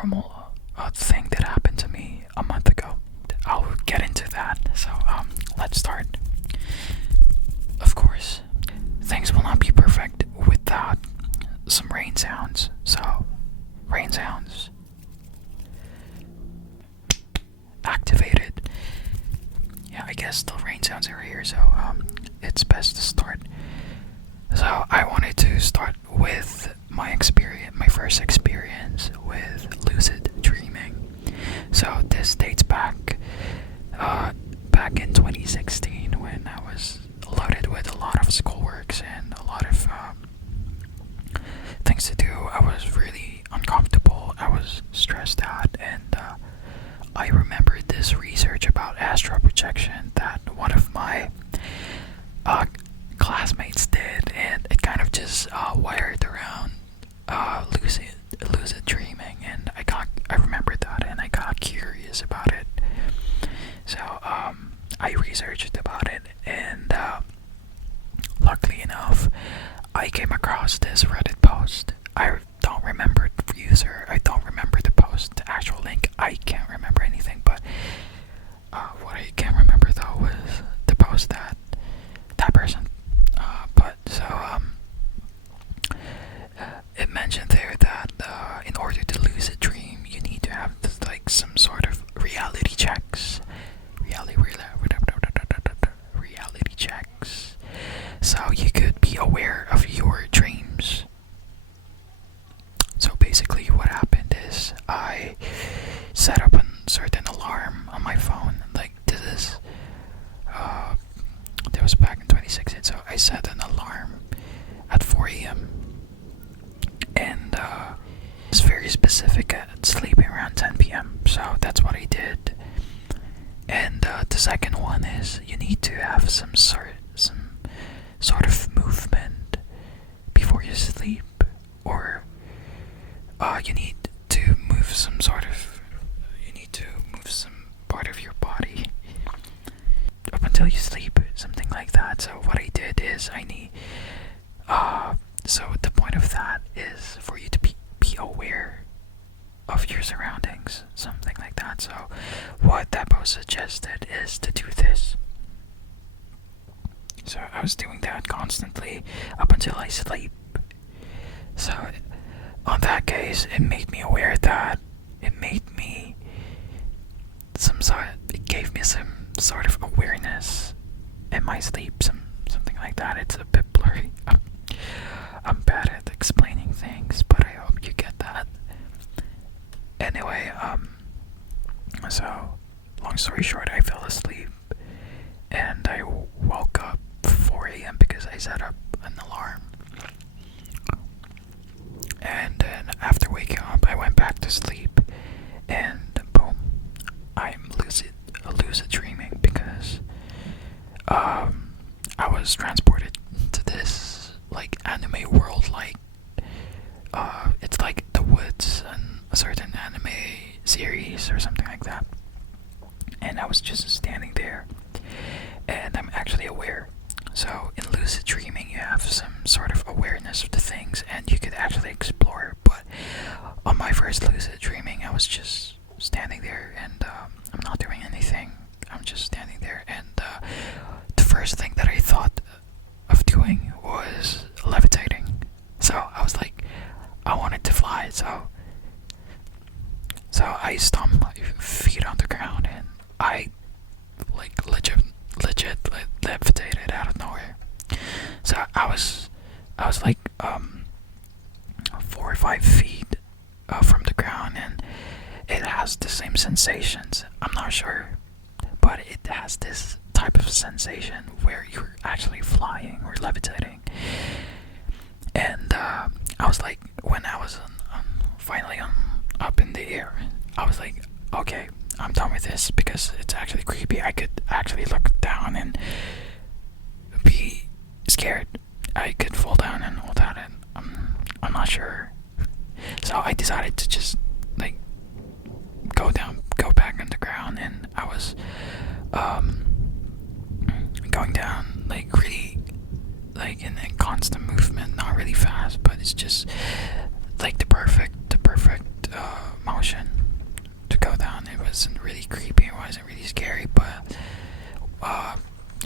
paranormal thing that happened to me a month ago. I'll get into that. So let's start. Of course, things will not be perfect without some rain sounds. So, rain sounds activated. Yeah, I guess the rain sounds are here, so it's best to start. So I wanted to start with my first experience with lucid dreaming. So this dates back in 2016 when I was loaded with a lot of schoolworks and a lot of things to do. I was really uncomfortable. I was stressed out, and I remembered this research about astral projection that one of my classmates did, and it kind of just wired around lucid dreaming, and I remembered that, and I got curious about it. So I researched about it, and luckily enough, I came across this Reddit post. I don't remember the user, I don't remember the post, the actual link. I can't remember anything, but what I can remember though was the post that person it mentioned there that in order to lucid dream, you need to have like some sort of reality checks. Reality checks. So you could be aware of your dreams. So basically what happened is I set up a certain alarm on my phone. Like this was back in 2016, so I set an alarm at 4 a.m. and it's very specific at sleeping around 10 p.m. So that's what I did. And the second one is you need to have some sort of movement before you sleep, or you need to move some part of your body up until you sleep, something like that. So what I did is so the point of that is for you to be aware of your surroundings, something like that. So what that post suggested is to do this. So I was doing that constantly up until I sleep. So on that case, it made me aware that it gave me some sort of awareness in my sleep, something like that. It's a bit blurry. I'm bad at explaining things, but I hope you get that. Anyway, so long story short, I fell asleep and I woke up 4 a.m. because I set up an alarm. And then after waking up, I went back to sleep, and boom, I'm lucid dreaming because I was transported to this like anime world, like it's like The Woods and a certain anime series or something like that. And I was just standing there, and I'm actually aware. So in lucid dreaming, you have some sort of awareness of the things, and you could actually explore. But on my first lucid dreaming, I was just standing there, and I'm not doing anything. I'm just standing there, and the first thing that I thought of doing was levitating. So I was like, I wanted to fly. So I stomped my feet on the ground, and I like legit levitated out of nowhere. So I was like 4 or 5 feet from the ground, and it has the same sensations. I'm not sure, but it has this type of sensation where you're actually flying or levitating. And I was like, when I was finally up in the air, I was like, okay, I'm done with this because it's actually creepy. I could actually look down and be scared. I could fall down and all that, and I'm not sure. So I decided to just like go back on the ground, and I was going down like really like in constant movement, not really fast, but it's just like the perfect motion wasn't really creepy, it wasn't really scary, but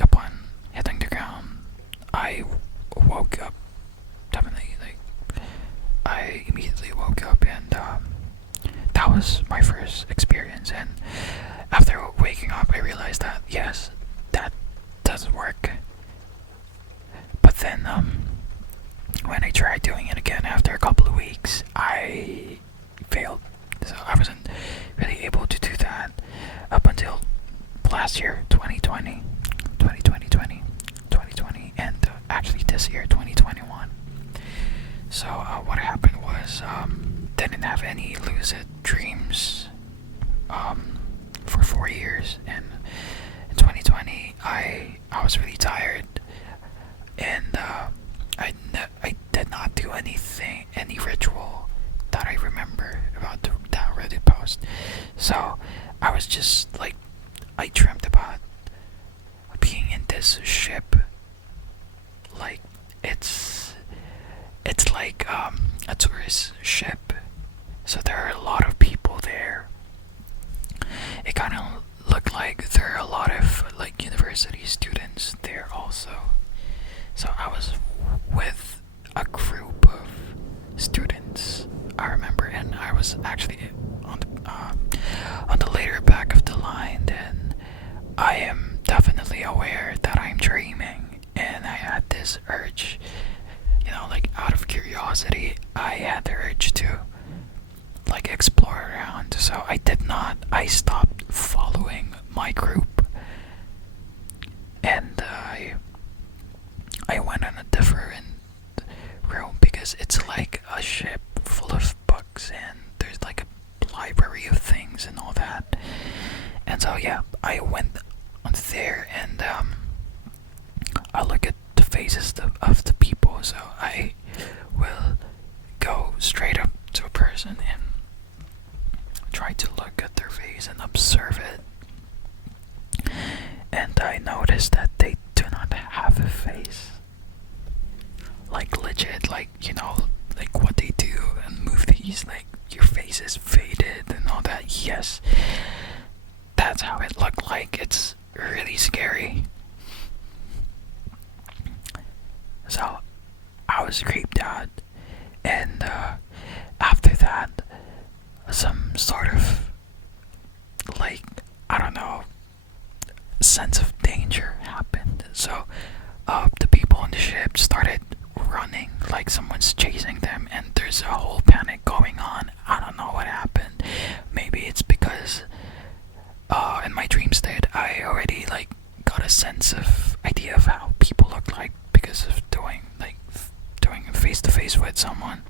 upon hitting the ground, I woke up. Definitely, like, I immediately woke up, and that was my first experience. And after waking up, I realized that yes, that doesn't work. But then, when I tried doing it again after a couple of weeks, I failed. So I wasn't really able to do that up until last year, 2020, and actually this year, 2021. So what happened was, didn't have any lucid dreams for 4 years, and in 2020 I was really tired, and I did not do any ritual that I remember about that Reddit post. So I was just like, I dreamt about being in this ship. Like, it's like a tourist ship, so there are a lot of people there. It kind of looked like there are a lot of like university students there also. So I was with a group of students, I remember, and I was actually on the later back of the line. And I am definitely aware that I'm dreaming, and I had this urge, like out of curiosity, I had the urge to like explore around. So I stopped following my group, and I went on a different room because it's like a ship full of books, and there's like a library of things and all that. And so yeah, I went on there, and I look at the faces of the people. So I will go straight up to a person and try to look at their face and observe it. And I noticed that they do not have a face. Like legit, like, like what they do in movies, like your face is faded and all that. Yes, that's how it looked like. It's really scary. So I was creeped out, and after that, some sort of, like, I don't know, sense of danger happened. So the people on the ship started running like someone's chasing them, and there's a whole panic going on. I don't know what happened. Maybe it's because in my dream state I already like got a sense of idea of how people look like because of doing face to face with someone.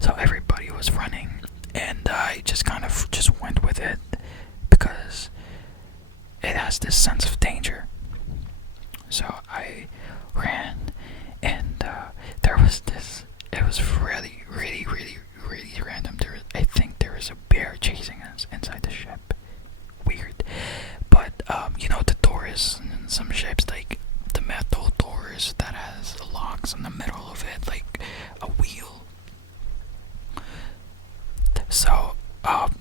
So everybody was running, and I just kind of just went with it because it has this sense of danger. So I ran, and there was this. It was really, really, really, really random. I think there was a bear chasing us inside the ship. Weird, but the doors in some ships, like the metal doors that has locks in the middle of it, like a wheel. So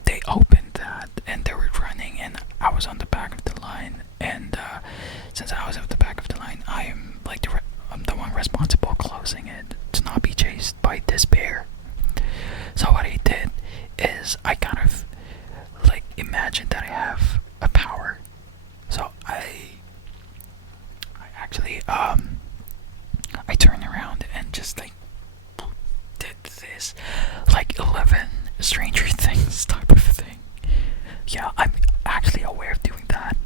they opened that, and they were running, and I was on the back of the line. And since I was at the back of the line, I'm the one responsible closing it to not be chased by this bear. So what I did is I kind of like imagined that I have a power. So I actually I turned around and just like did this like 11 Stranger Things type of thing. Yeah, I'm actually aware of doing that,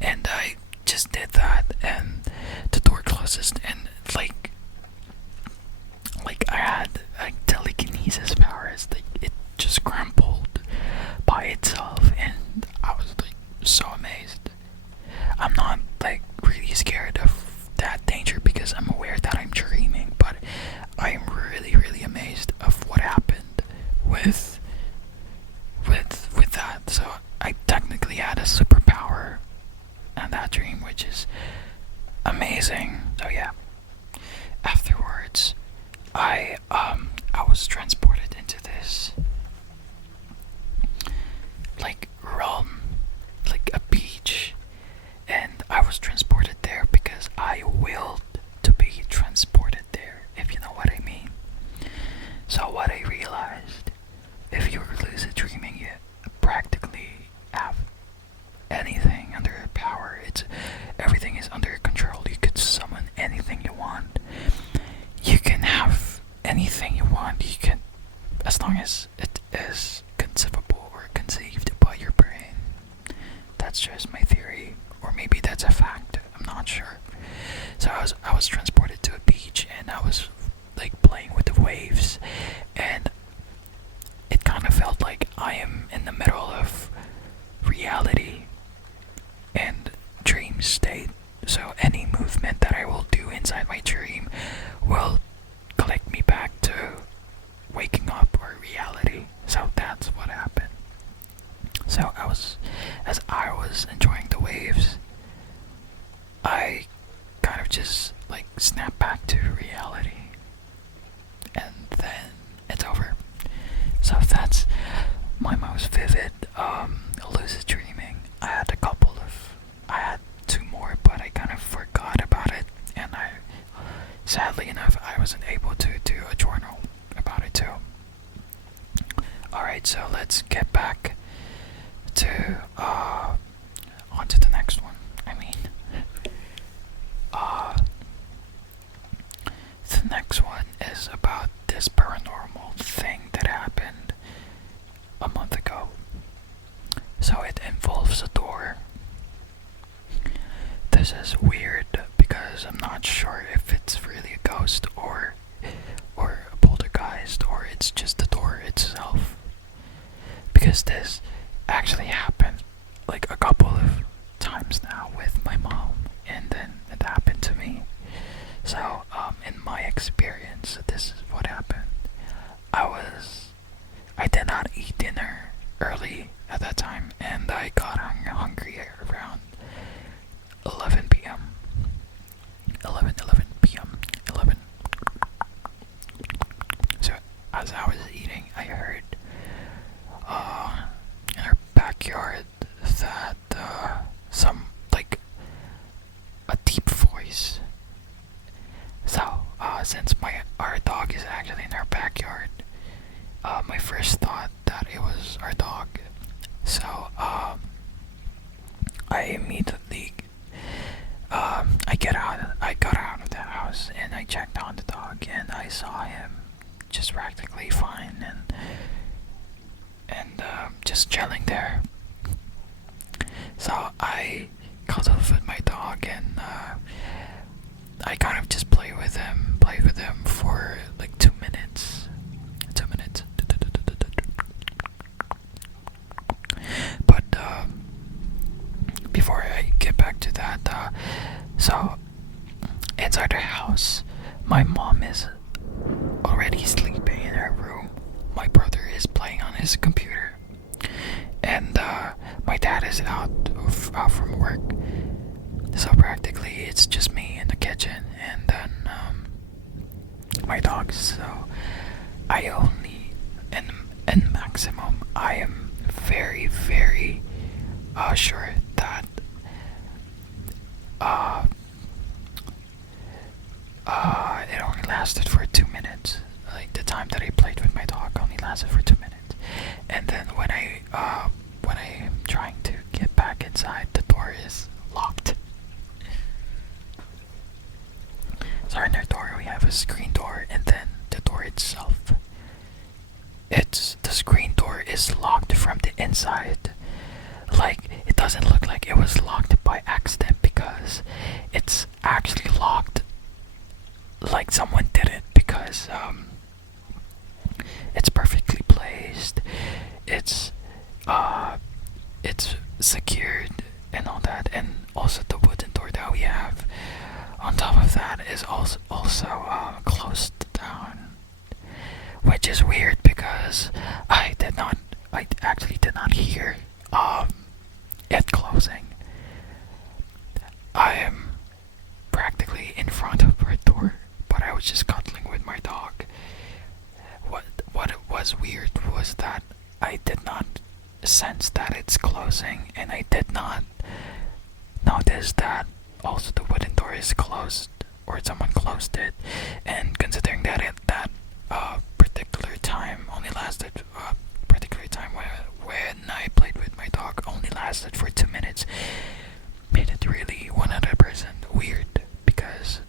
and I just did that, and the door closes, and like I had like telekinesis powers. Like it just crumpled by itself, and I was like so amazed. I'm not like really scared of that danger because I'm aware that I'm dreaming, but I am really, really amazed of what happened with that. So I technically had a superpower in that dream, which is amazing. So yeah, afterwards I was transported into this as long as it is conceivable or conceived by your brain. That's just my theory, or maybe that's a fact. I'm not sure. So I was transported to a beach, and I was like playing with the waves, and it kind of felt like I am in the middle of reality and dream state. So any movement that I will do inside my dream will collect me back to waking up or reality. So that's what happened. So as I was enjoying the waves, I kind of just like snapped back to reality, and then it's over. So that's my most vivid lucid dreaming. I had two more, but I kind of forgot about it, and sadly enough, I wasn't able to do a journal about it too. Alright, so let's get back to, onto the next one. The next one is about this paranormal thing that happened a month ago. So it involves a door. This is weird because I'm not sure if it's really a ghost or a poltergeist, or it's just the door itself. Because this actually happened like a couple of times now with my mom, and then it happened to me. So in my experience, this is what happened. I did not eat dinner early at that time, and I got hungry around 11 p.m. 11 p.m. 11. So as I was eating, I heard in our backyard that some like a deep voice. So since our dog is actually in our backyard, my first thought that it was our dog. So I immediately I got out of the house, and I checked on the dog, and I saw him just practically fine and just chilling there. So I cuddled with my dog, and I kind of just played with him for like 2 minutes. 2 minutes. But before I get back to that, so inside the house, my mom is already sleeping in her room. My brother is playing on his computer, and my dad is out from work. So practically it's just me in the kitchen, and then my dogs. So I only, in maximum, I am very, very sure that it only lasted for 2 minutes. Like the time that I played with my dog only lasted for 2 minutes, and then when I am trying to get back inside, the door is locked. So in our door we have a screen door, and then the door itself. The screen door is locked from the inside. Like it doesn't look like it was locked by accident, because it's actually locked like someone did it, because it's perfectly placed. It's secured and all that, and also the wooden door that we have on top of that is also closed down, which is weird because I actually did not hear it closing. I am practically in front of her door, but I was just cuddling with my dog. What it was weird was that I did not sense that it's closing, and I did not notice that also the wooden door is closed, or someone closed it. And considering that that particular time only lasted particular time when I played with my dog only lasted for 2 minutes, made it really 100% weird, because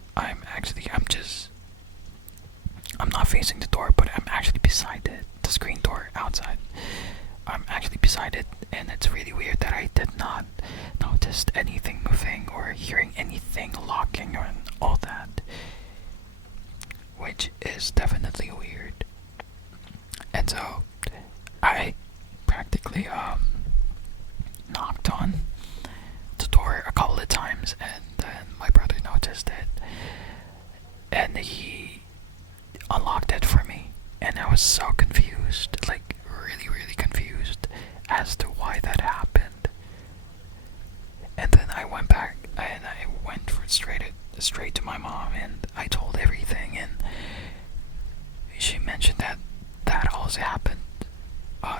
I'm not facing the door, but I'm actually beside it, the screen door outside. I'm actually beside it, and it's really weird that I did not notice anything moving or hearing anything locking or all that, which is definitely weird. And so I practically knocked on the door a couple of times, and then my brother noticed it, and he unlocked it for me, and I was so confused, like really confused as to why that happened. And then I went back and I went straight to my mom, and I told everything, and she mentioned that that also happened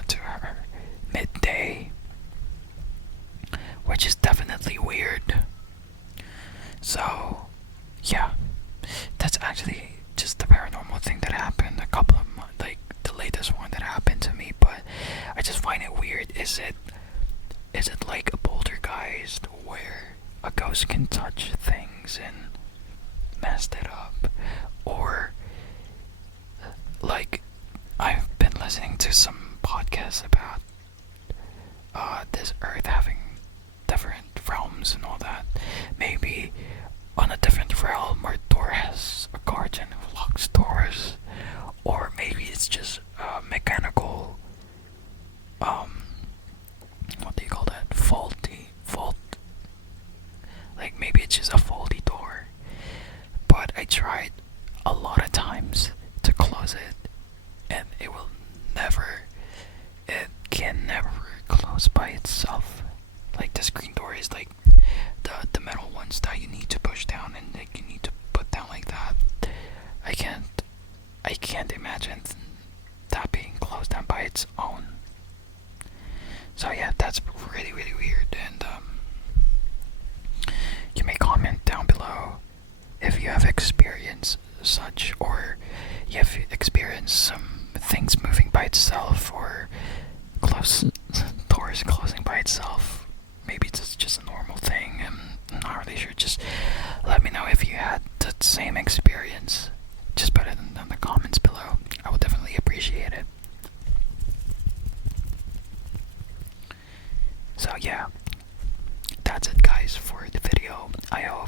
to her midday, which is definitely weird. So yeah, that's actually just the paranormal thing that happened a couple of months, like the latest one that happened to me. But I just find it weird. Is it like a poltergeist where a ghost can touch things and messed it up, or like I've been listening to some podcasts about this Earth having different realms and all that. Maybe on a different realm where door has a guardian who locks doors, or maybe it's just mechanical. What do you call that? Fault. Like maybe it's just a faulty door. But I tried a lot of times to close it, and it can never close by itself. Like the screen door is like the metal ones that you need to push down and like you need to put down like that. I can't imagine that being closed down by its own. So yeah, that's really weird. And you may comment down below if you have experienced such, or you have experienced some things moving by itself, or doors closing by itself. Maybe it's just a normal thing. I'm not really sure. Just let me know if you had the same experience. Just put it in the comments below. I would definitely appreciate it. So yeah, that's it guys for the video. I hope